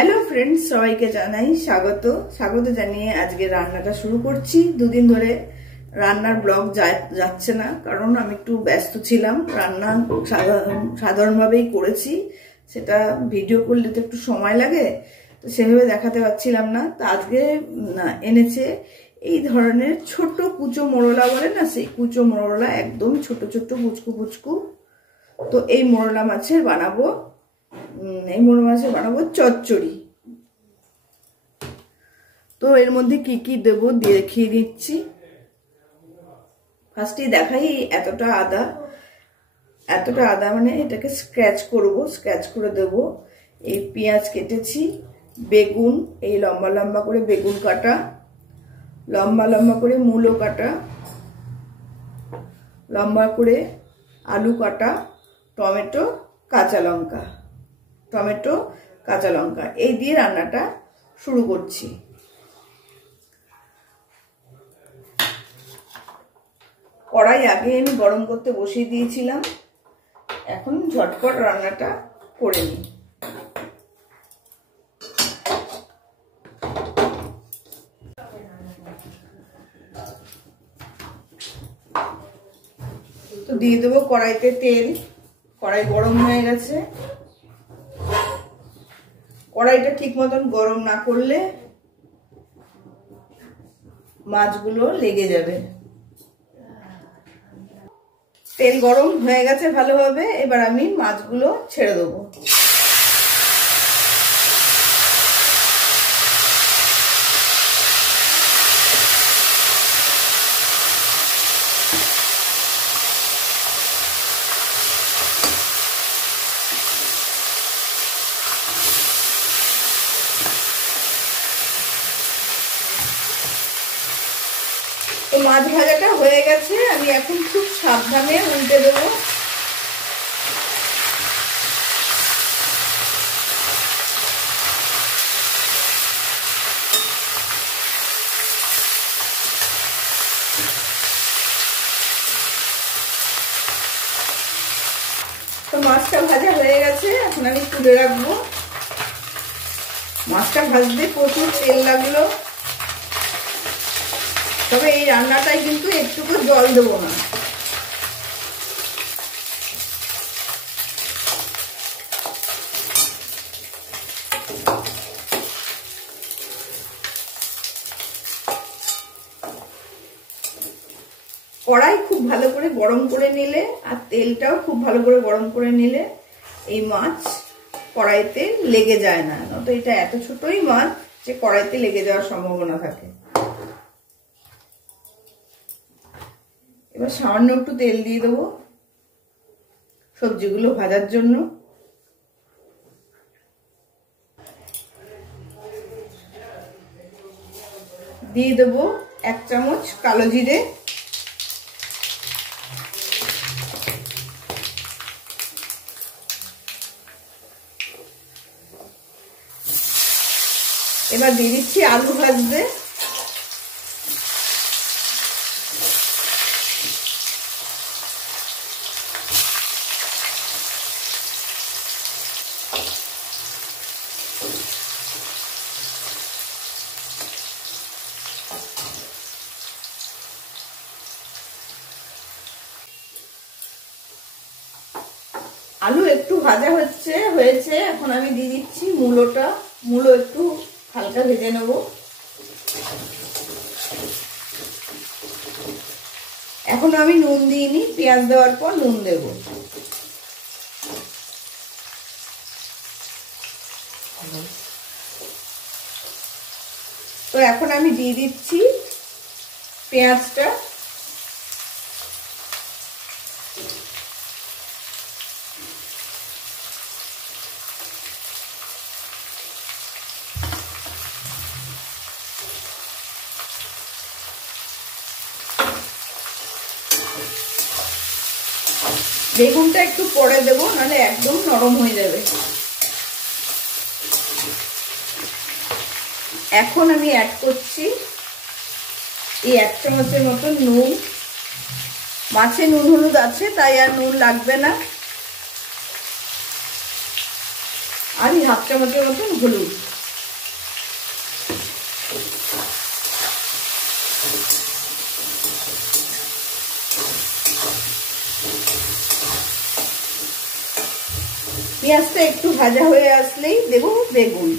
Hello friends, সবাইকে জানাই স্বাগত জানিয়ে আজকে রান্নাটা শুরু করছি। দুদিন ধরে রান্নার ব্লগ যাচ্ছে না, কারণ আমি একটু ব্যস্ত ছিলাম। রান্না সাধারণভাবেই করেছি, সেটা ভিডিও করলে তো একটু সময় লাগে, তো সেভাবে দেখাতে পারছিলাম না। তো আজকে এনেছে এই ধরনের ছোট কুচো মোরলা বলে না, সেই কুচো মোরলা, একদম ছোট ছোট পুচকু পুচকু। তো এই মোরলা মাছের বানাবো চচ্চড়ি। তো এর মধ্যে কি কি দেবো দেখিয়ে দিচ্ছি। ফার্স্টেই দেখাই, এতটা আদা মানে এটাকে স্ক্র্যাচ করে দেব। এই পেঁয়াজ কেটেছি, বেগুন, এই লম্বা লম্বা করে বেগুন কাটা, লম্বা লম্বা করে মূলো কাটা, লম্বা করে আলু কাটা, টমেটো কাঁচা লঙ্কা এই দিয়ে রান্নাটা শুরু করছি। কড়াই আগে আমি গরম করতে বসিয়ে দিয়েছিলাম, এখন ঝটপট রান্নাটা করে নিই। তো দিয়ে দেবো কড়াইতে তেল। কড়াই গরম হয়ে গেছে। কড়াইটা ঠিক মতন গরম না করলে মাছগুলো লেগে যাবে। তেল গরম হয়ে গেছে ভালোভাবে, এবার আমি মাছগুলো ছেড়ে দেবো। তো মাছ ভাজাটা হয়ে গেছে, আমি এখন খুব সাবধানে উল্টে দেবো। তো মাছটা ভাজা হয়ে গেছে, এখন আমি তুলে রাখবো। মাছটা ভাজতে প্রচুর তেল লাগলো, তবে এই রান্নাটায় কিন্তু একটুকু জল দেবো না। কড়াই খুব ভালো করে গরম করে নিলে, আর তেলটাও খুব ভালো করে গরম করে নিলে এই মাছ কড়াইতে লেগে যায় না। তো এটা এত ছোটই মাছ যে কড়াইতে লেগে যাওয়ার সম্ভাবনা থাকে। এবার সামান্য একটু তেল দিয়ে দেবো সবজিগুলো ভাজার জন্য। দিয়ে দেবো 1 চামচ কালো জিরে, এবার দিয়ে দিচ্ছি আলু ভাজতে। আলু একটু ভাজা হয়েছে, এখন আমি দিয়ে দিচ্ছি মূলো একটু হালকা ভেজে নেব। এখন আমি নুন দিইনি, পেঁয়াজ দেওয়ার পর নুন দেব। তো এখন আমি দিয়ে দিচ্ছি পেঁয়াজটা। বেগুনটা একটু পরে দেবো, নাহলে একদম নরম হয়ে যাবে। এখন আমি অ্যাড করছি এই 1 চামচের মতন নুন। মাছে নুন হলুদ আছে, তাই আর নুন লাগবে না। আর 1/2 চামচের মতন হলুদ। পেঁয়াজটা একটু ভাজা হয়ে আসলেই দেব বেগুন।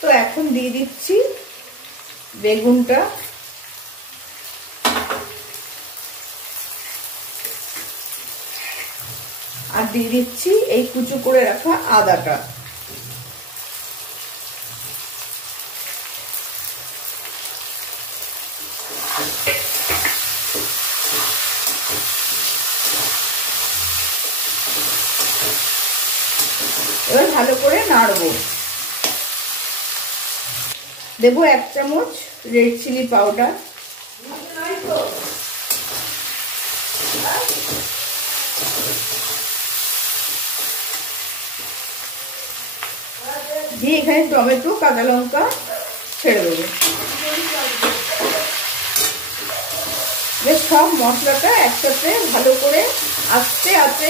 তো এখন দিয়ে দিচ্ছি বেগুনটা, আর দিয়ে দিচ্ছি এই কুচো করে রাখা আদাটা। এবার ভালো করে নাড়বো। দেবো 1 চামচ রেড চিলি পাউডার, দিয়ে এখানে টমেটো কাঁচা লঙ্কা ছেড়ে দেবো। সব মশলাটা একসাথে ভালো করে আস্তে আস্তে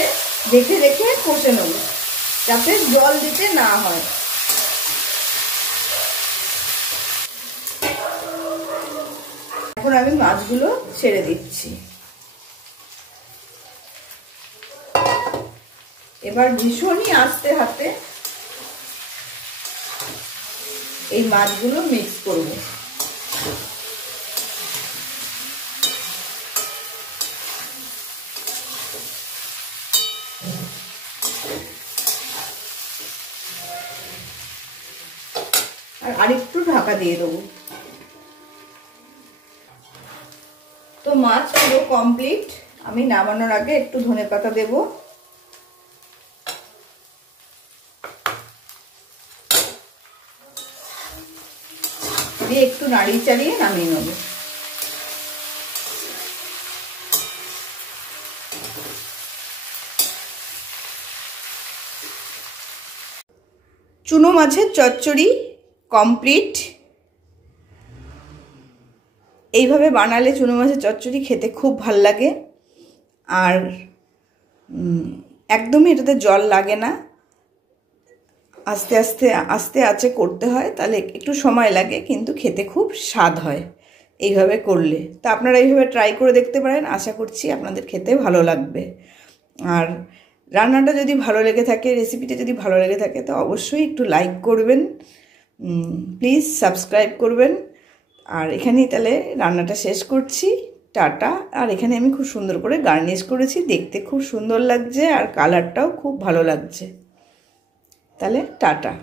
দেখে দেখে কষে নেব, যাতে জল দিতে না হয়। এখন আমি মাছগুলো ছেড়ে দিচ্ছি। এবার ভীষণই আস্তে হাতে এই মাছগুলো মিক্স করব। আর আরেকটু ঢাকা দিয়ে দেবো। তো মাছ পুরো কমপ্লিট। আমি নামানোর আগে একটু ধনেপাতা দেব। দিয়ে একটু নাড়িয়ে চাড়িয়ে নামিয়ে নেব। চুনো মাছের চচ্চড়ি কমপ্লিট। এইভাবে বানালে চুনো মাছের চচ্চড়ি খেতে খুব ভাল লাগে, আর একদমই এটাতে জল লাগে না। আস্তে আস্তে আস্তে আঁচে করতে হয়, তাহলে একটু সময় লাগে, কিন্তু খেতে খুব স্বাদ হয় এইভাবে করলে। তা আপনারা এইভাবে ট্রাই করে দেখতে পারেন, আশা করছি আপনাদের খেতে ভালো লাগবে। আর রান্নাটা যদি ভালো লেগে থাকে, রেসিপিটা যদি ভালো লেগে থাকে, তো অবশ্যই একটু লাইক করবেন, প্লিজ সাবস্ক্রাইব করবেন। আর এখানেই তাহলে রান্নাটা শেষ করছি। টাটা। আর এখানে আমি খুব সুন্দর করে গার্নিশ করেছি, দেখতে খুব সুন্দর লাগছে, আর কালারটাও খুব ভালো লাগছে। তাহলে টাটা।